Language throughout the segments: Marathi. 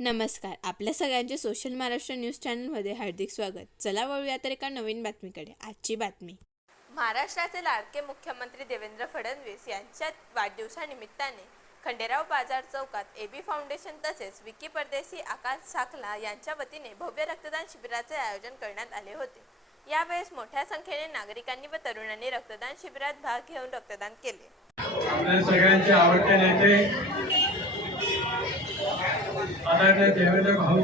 नमस्कार. आपल्या सगळ्यांचे सोशल महाराष्ट्र न्यूज चॅनलमध्ये हार्दिक स्वागत. चला वळूया तर एका नवीन बातमीकडे. आजची बातमी. महाराष्ट्राचे लाडके मुख्यमंत्री देवेंद्र फडणवीस यांच्या वाढदिवसानिमित्ताने खंडेराव बाजार चौकात एबी फाउंडेशन तसेच विकी परदेशी, आकाश साखला यांच्या वतीने भव्य रक्तदान शिबिराचे आयोजन करण्यात आले होते. यावेळेस मोठ्या संख्येने नागरिकांनी व तरुणांनी रक्तदान शिबिरात भाग घेऊन रक्तदान केले. आपल्या सगळ्यांचे आवडते नेते आदरणीय देवेंद्र भाऊ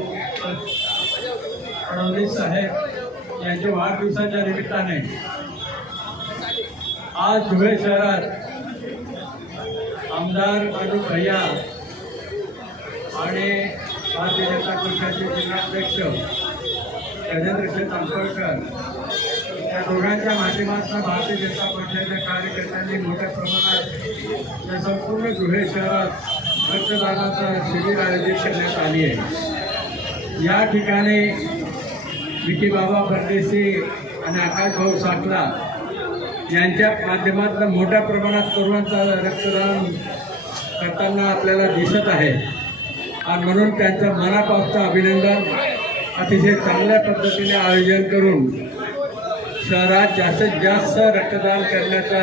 फडणवीस साहेब यांच्या वाढदिवसाच्या निमित्ताने आज धुळे शहरात आमदार मानू भैया आणि भारतीय जनता पक्षाचे जिल्हाध्यक्ष गजेंद्रसिंह तांबोळकर या दोघांच्या माध्यमातून भारतीय जनता पक्षाच्या कार्यकर्त्यांनी मोठ्या प्रमाणात या संपूर्ण धुळे शहरात रक्तदानाचं शिबिर आयोजित करण्यात आली आहे. या ठिकाणी विकी बाबा परदेशी आणि आकाश भाऊ साखला यांच्या माध्यमातून मोठ्या प्रमाणात तरुणांचं रक्तदान करताना आपल्याला दिसत आहे आणि म्हणून त्यांचं मनापासून अभिनंदन. अतिशय चांगल्या पद्धतीने आयोजन करून शहरात जास्तीत जास्त रक्तदान करण्याचा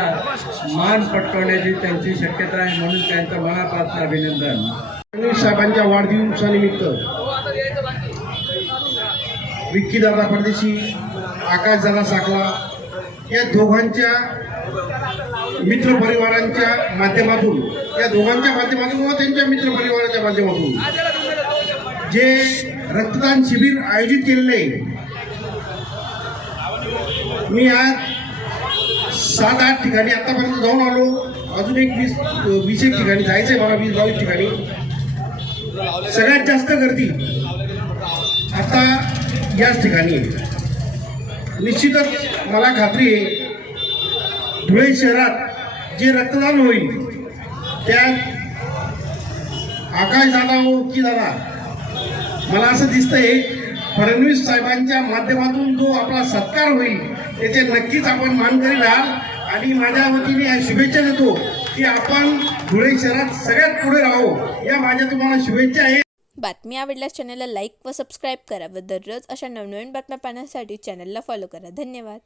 मान पटकावण्याची त्यांची शक्यता आहे, म्हणून त्यांचं मनापासून अभिनंदन. फडणवीस साहेबांच्या वाढदिवसानिमित्त विक्कीदादा परदेशी, आकाशदादा साखला या दोघांच्या मित्रपरिवारांच्या माध्यमातून व त्यांच्या मित्रपरिवाराच्या माध्यमातून जे रक्तदान शिबिर आयोजित केलेले, मी आज 7-8 ठिकाणी आतापर्यंत जाऊन आलो. अजून एक 20 ठिकाणी जायचंय मला, 20-22 ठिकाणी. सगळ्यात जास्त गर्दी आता याच ठिकाणी आहे. निश्चितच मला खात्री आहे धुळे शहरात जे रक्तदान होईल त्यात आकाशदादा हो की दादा, मला असं दिसतंय फडणवीस साहेबांच्या माध्यमातून जो आपला सत्कार होईल त्याचे नक्कीच आपण मानकरी राहाल. आणि माझ्या वतीने या शुभेच्छा देतो की आपण धुळे शहरात सगळ्यात पुढे राहू, या माझ्या तुम्हाला शुभेच्छा आहेत. बातमी आवडल्यास चॅनलला लाईक व सबस्क्राईब करा व दररोज अशा नवनवीन बातम्या पाहण्यासाठी चॅनलला फॉलो करा. धन्यवाद.